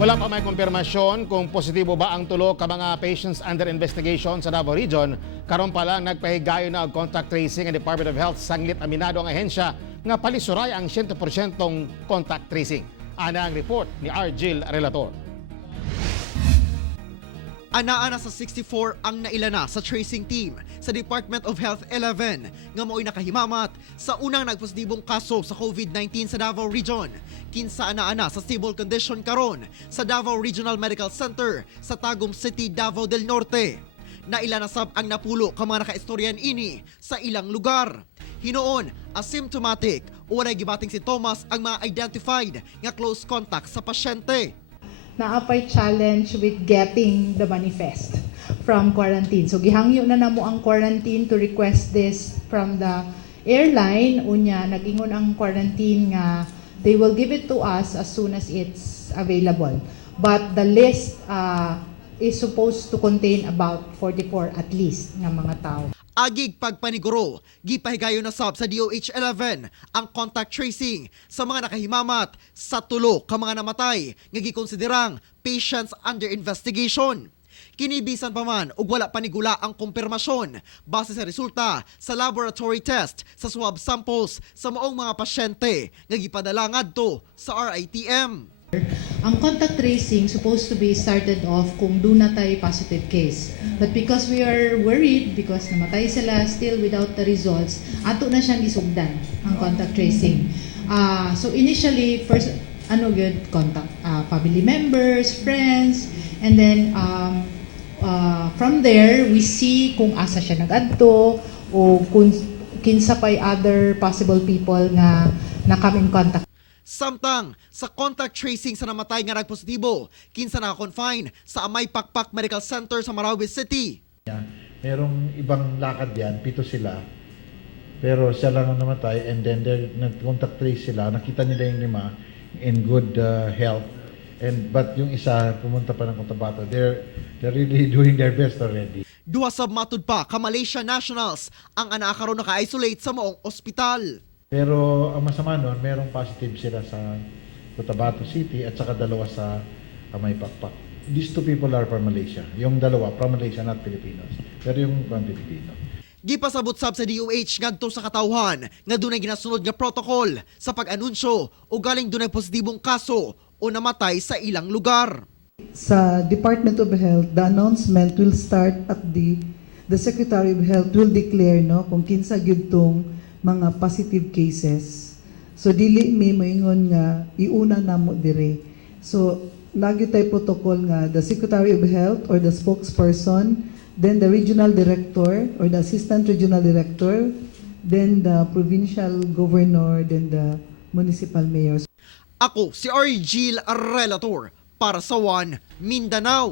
Wala pa may kumpirmasyon kung positibo ba ang tulo ka mga patients under investigation sa Davao Region. Karon pa lang nagpahigayon na og contact tracing ang Department of Health sanglit aminado ang ahensya nga palisuray ang 100% contact tracing. Ana ang report ni Argil Relator. Anaa na sa 64 ang nailana sa tracing team sa Department of Health 11 nga mo'y nakahimamat sa unang nagpositibong kaso sa COVID-19 sa Davao Region. Kinsa anaa sa stable condition karon sa Davao Regional Medical Center sa Tagum City, Davao del Norte. Nailana sab ang napulo ka mga nakaistoryan ini sa ilang lugar. Hinoon, asymptomatic o walay gibating sintomas ang mga identified nga close contact sa pasyente. Naapay challenge with getting the manifest from quarantine. So gihangyo na namo ang quarantine to request this from the airline. Unya, nagingon ang quarantine nga they will give it to us as soon as it's available. But the list is supposed to contain about 44 at least nga mga tao. Agig pagpaniguro, gipahigayon na sab sa DOH-11 ang contact tracing sa mga nakahimamat sa tulo ka mga namatay nga gikonsiderang patients under investigation. Kinibisan pa man og wala panigula ang kumpirmasyon base sa resulta sa laboratory test sa swab samples sa maong mga pasyente nga gipadala ngadto sa RITM. Ang contact tracing supposed to be started off kung doon na tayo positive case. But because we are worried, because namatay sila still without the results, ato na siyang isugdan ang contact tracing. So initially, first, contact family members, friends, and then from there, we see kung asa siya nag-adto o kung kinsa pay other possible people nga na-come in contact. Samtang sa contact tracing sa namatay nga nagpositibo, kinsa naka-confine sa Amay Pakpak Medical Center sa Marawi City. Merong ibang lakad yan, 7 sila. Pero siya lang ang namatay and then nag-contact trace sila. Nakita nila yung 5 in good health. But yung isa, pumunta pa ng Cotabato. They're really doing their best already. Duha sab matud pa ka Malaysia nationals ang ana karon naka-isolate sa maong ospital. Pero ang masama nun, merong positive sila sa Cotabato City at saka 2 sa Amay Pakpak. These 2 people are from Malaysia. Yung 2 from Malaysia, not Filipinos. Pero yung Pilipino. Gipasabot sab sa DOH ngadto sa katawhan nga dunay ginasunod nga protocol sa pag-anunsyo o galing dunay positibong kaso o namatay sa ilang lugar. Sa Department of Health, the announcement will start at the Secretary of Health will declare kung kinsa gyud tong mga positive cases. So dili may moingon nga iuna namo dire. So lagi tay protocol nga the Secretary of Health or the spokesperson, then the regional director or the assistant regional director, then the provincial governor, then the municipal mayors. Ako si Argil Relator para sa One Mindanao.